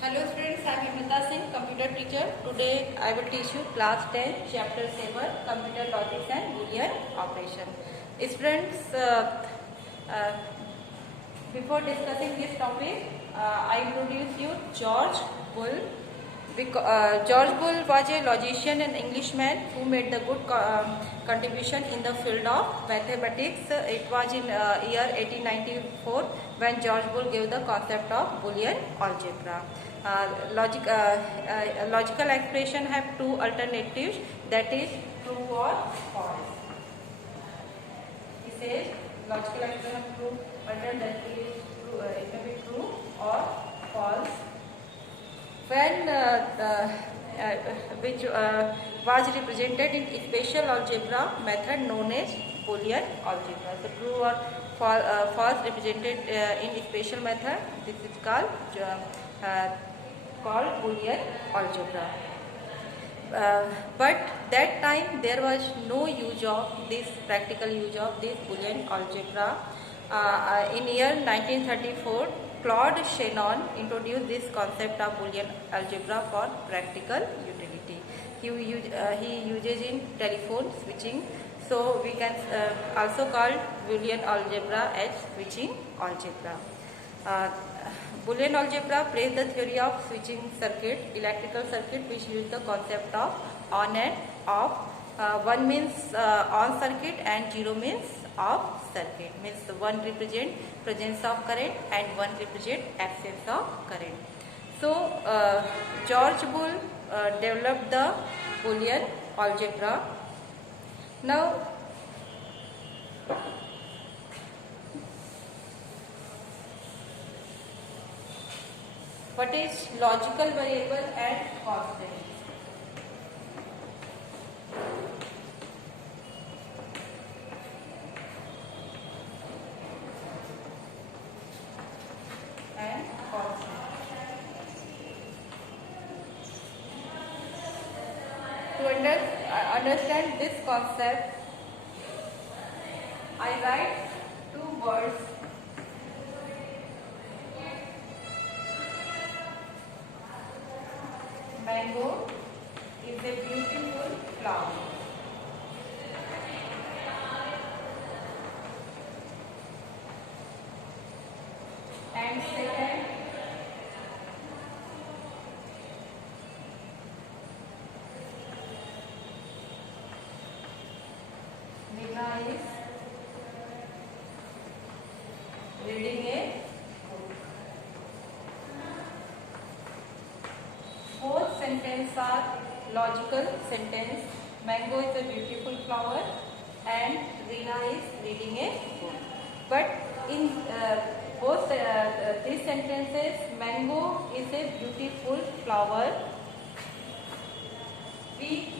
Hello friends, I am Himata Singh, computer teacher. Today I will teach you class 10, chapter 7, computer logic and Boolean operation. Students, uh, before discussing this topic, I introduce you George Bull. George Bull was a logician and Englishman who made the good contribution in the field of mathematics. It was in year 1894 when George Bull gave the concept of Boolean algebra. Logical expression have two alternatives, that is true or false. He says logical expression have two alternatives, it may be true or false. When which was represented in special algebra method known as Boolean algebra. So true or false represented in special method, this is called Boolean algebra. But that time there was no use of this practical use of this Boolean algebra. In year 1934, Claude Shannon introduced this concept of Boolean algebra for practical utility. He uses in telephone switching, so we can also call Boolean algebra as switching algebra. Boolean algebra plays the theory of switching circuit, electrical circuit, which use the concept of on and off. 1 means on circuit and 0 means off circuit. Means 1 represent presence of current and 1 represent absence of current. So George Bull developed the Boolean algebra. Now what is logical variable and constant? And constant. To understand this concept, I write two words. Mango is a beautiful flower. And second, Nina is reading a book. Both sentences are logical sentence. Mango is a beautiful flower and Rina is reading a book. But in both these sentences, mango is a beautiful flower. We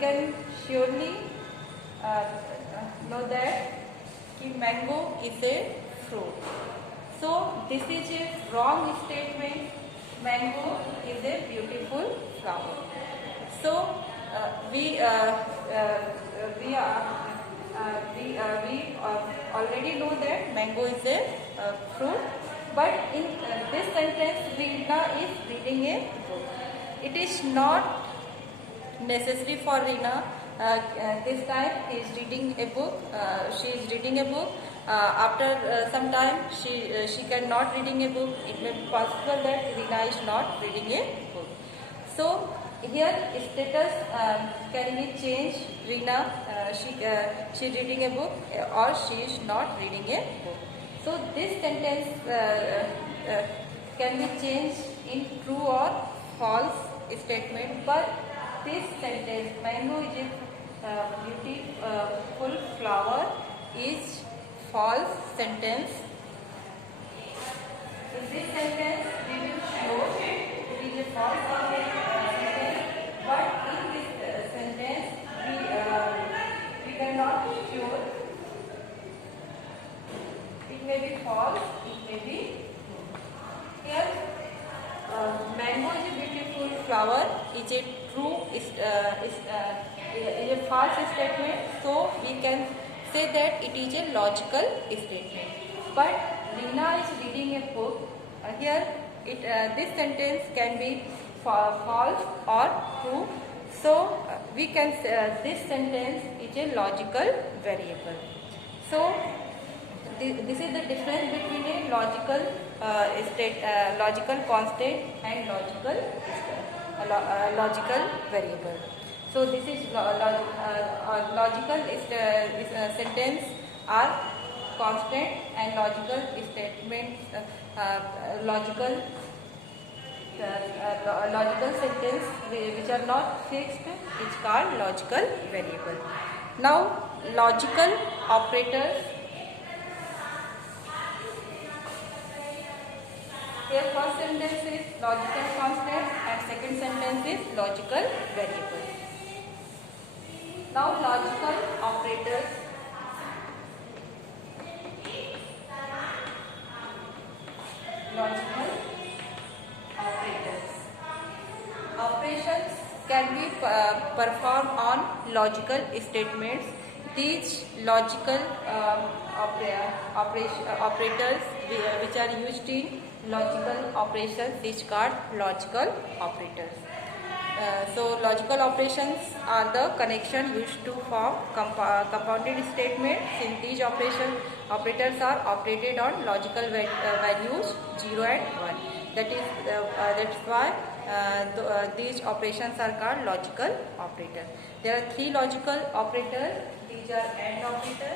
can surely know that mango is a fruit. So this is a wrong statement. Mango is a beautiful flower. So we already know that mango is a fruit, but in this sentence Rina is reading a book. It is not necessary for Rina. This time he is reading a book. She is reading a book. After some time she cannot reading a book. It may be possible that Rina is not reading a book. So here status can be changed. Rina she reading a book or she is not reading a book. So this sentence can be changed in true or false statement. But this sentence, mango is a beautiful flower, is false sentence. In this sentence we will show it is a false sentence. But in this sentence, we cannot be sure. It may be false, it may be true. Here, mango is a beautiful flower. Is a true? Is a false statement? So we can say that it is a logical statement. But Rina is reading a book. here this sentence can be false or true. So we can say this sentence is a logical variable. So this is the difference between a logical constant and logical variable. So this is logical sentence are constant, and logical statements logical sentence which are not fixed is called logical variable. Now logical operators. Here first sentence is logical constant and second sentence is logical variable. Now logical operators. Logical operators. Operations can be performed on logical statements. These logical operators which are used in logical operations is called logical operators. So logical operations are the connection used to form compounded statements. Since these operators are operated on logical values 0 and 1. That's why these operations are called logical operators. There are three logical operators. These are AND operator,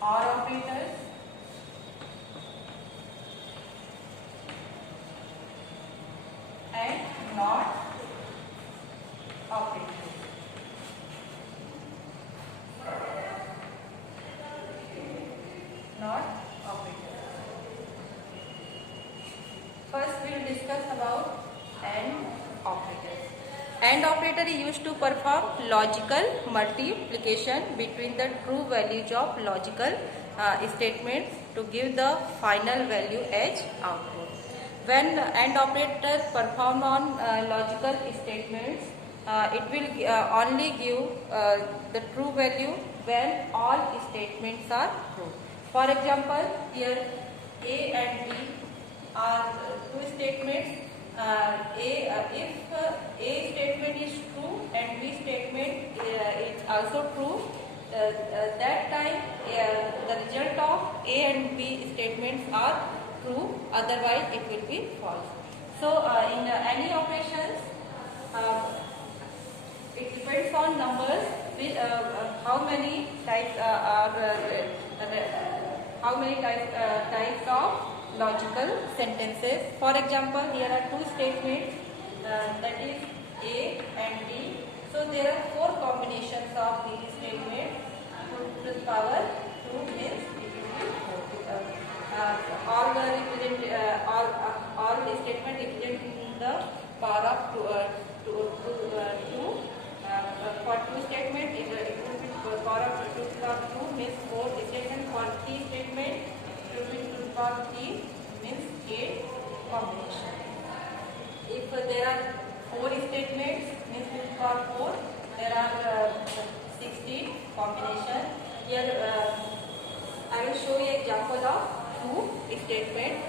OR operators, and NOT operators. Not operators. First we will discuss about AND operators. AND operator is used to perform logical multiplication between the true values of logical statements to give the final value as output. When AND operator perform on logical statements, it will only give the true value when all statements are true. For example, here A and B are two statements. If A statement is true and B statement is also true, that time the result of A and B statements are true, otherwise it will be false. So in any operations, it depends on numbers. How many types types of logical sentences. For example, here are two statements, that is A and B. So there are four combinations of these statements. 2 to the power 2 means it will be all statement represent in the power of 2. For 2 statement it will be power of 2 to the power 2 means 4 statement. For 3 statement it will be 2 to the power 3 means 8 combination. If there are 4 statements means 2 to the power 4, there are 16 combination. Here I will show you example of 2 statements.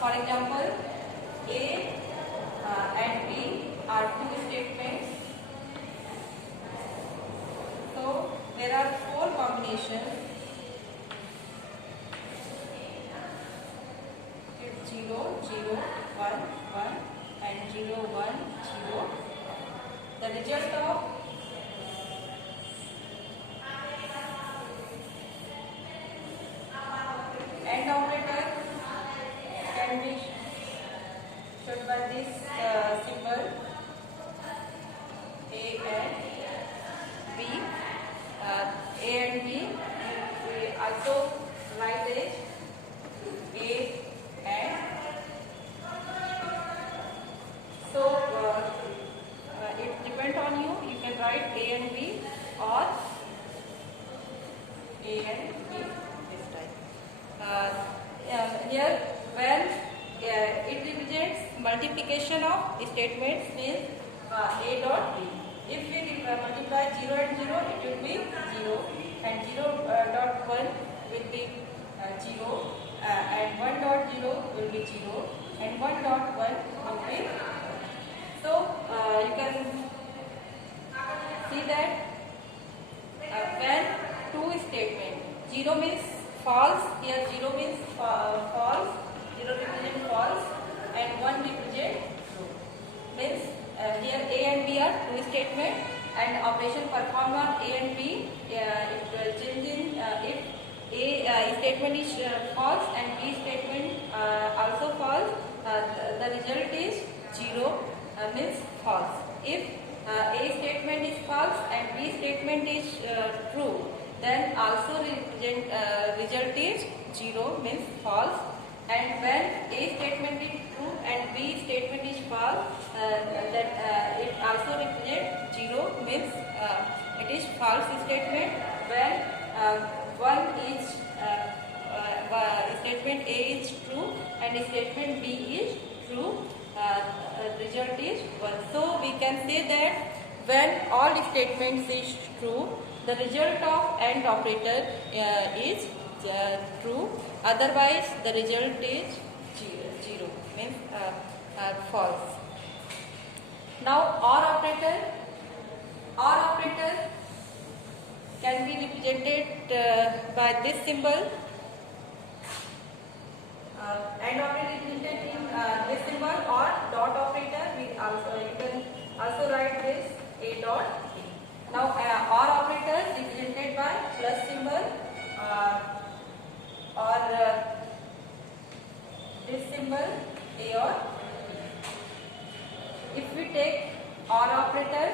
For example, A and B are 2 statements. So there are 4 combinations. It's 0, 0, 1, 1 and 0, 1, 0. The result of AND operator can be shown by this symbol A and B. A and B, we also write it A and. So it depends on you. You can write A and B or A and B this type. Here when it represents multiplication of statements means A dot B. If we multiply 0 and 0, it will be 0, and 0.1 will be 0, and 1.0 will be 0, and 1.1 will be 1. So you can see that when two statement, 0 means false, here 0 means false, 0 represent false, and 1 represent true. Means here A and B are two statement, and operation performed on A and B, it changing if A statement is false and B statement also false, the result is 0, means false. If A statement is false and B statement is true, then also result is 0, means false. And when A statement is true and B statement is false, then it also represents 0, means it is false statement. When statement A is true and statement B is true, result is 1. So we can say that when all statements is true, the result of AND operator is true. Otherwise, the result is 0, means false. Now, OR operator can be represented by this symbol. AND operator represented in this symbol, or dot operator. You can also write this A dot B. Now OR operator represented by plus symbol, or this symbol A or B. If we take OR operator,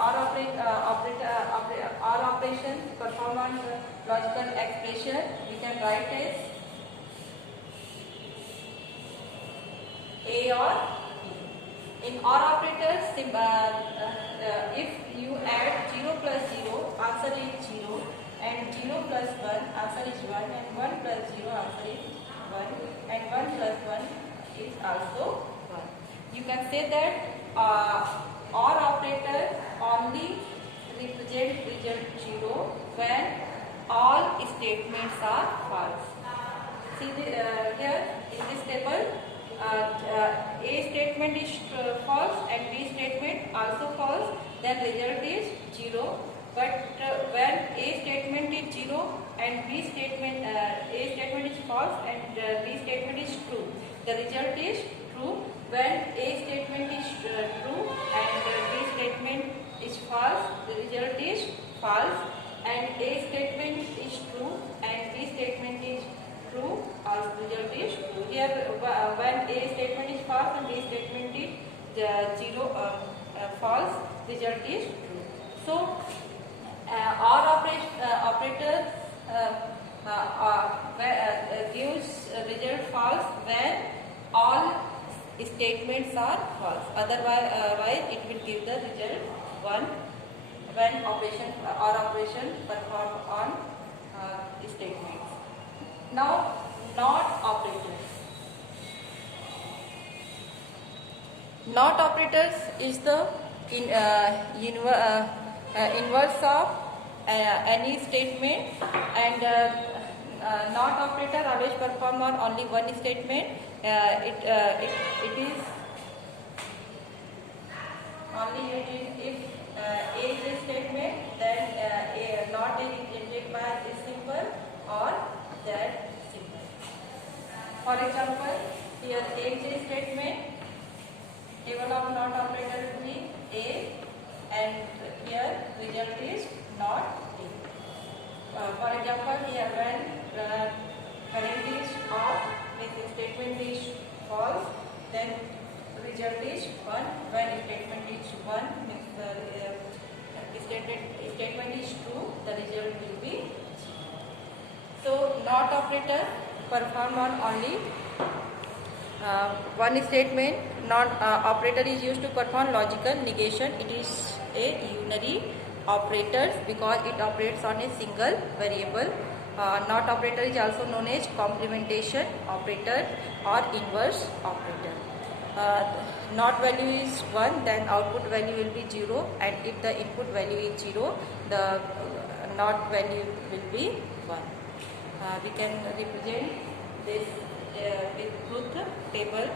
OR operation perform on logical expression, we can write as A or B. In OR operator, if you add 0 plus 0, answer is 0, and 0 plus 1, answer is 1, and 1 plus 0, answer is 1, and 1 plus 1 is also 1. You can say that OR operator only represent result 0 when all statements are false. See here in this table, A statement is false and B statement also false, then result is 0. But when A statement is 0 and B statement is false and B statement is true, the result is true. When A statement is true and B statement is false, the result is false. And A statement is true and B statement is true, as result is true. Here when A statement is false and B statement is 0 false, result is true. So OR operator gives result false when all statements are false. Otherwise it will give the result 1 when OR operation performed on statements. Now, NOT operators. NOT operators is the inverse of any statement, and NOT operator always perform on only one statement. It is only used if A is a statement, then NOT is represented by this symbol or that symbol. For example, here A is a statement, table of NOT operator will be A, and here result is not A. For example, here when current is off, means statement is false, then result is 1. When statement is 1, means statement is true, the result will be 0. So NOT operator perform on only one statement. NOT operator is used to perform logical negation. It is a unary operator because it operates on a single variable. NOT operator is also known as complementation operator or inverse operator. not value is 1, then output value will be 0, and if the input value is 0, the not value will be 1. We can represent this with truth table.